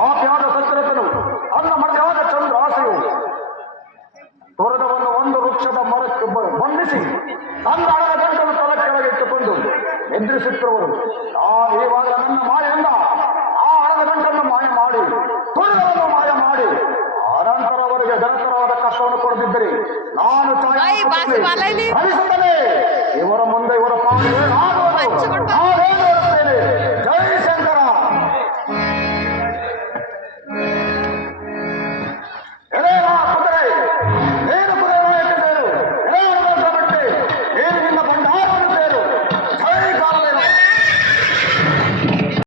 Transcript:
ಆಪ್ಯಾದ ಸತ್ಯರತನು ಅನ್ನ ಮರ್ಯಾದ ಚಂದ್ರ ಆಸೆಯು ತೊರೆದವನ್ನು ಒಂದು ವೃಕ್ಷದ ಮರಕ್ಕೆ ಬಂಧಿಸಿ ತನ್ನ ಹಣದ ಗಂಟನ್ನು ತಲೆ ಕೆಳಗೆ ಇಟ್ಟುಕೊಂಡು ಎದುರಿಸುತ್ತಿರುವರು. ಇವಾಗ ನನ್ನ ಮಾಯೆಯಿಂದ ಆ ಹಣದ ಗಂಟನ್ನು ಮಾಯ ಮಾಡಿ ತೊರೆದವನ್ನು ಮಾಯ ಮಾಡಿ ಅನಂತರ ಅವರಿಗೆ ಘನತರವಾದ ಕಷ್ಟವನ್ನು ಕೊಡದಿದ್ದರೆ ನಾನು ಭರಿಸುತ್ತೇನೆ. ಇವರ ಮುಂದೆ ಇವರ ಪಾಲು ನಾನೇ ನೋಡುತ್ತೇನೆ.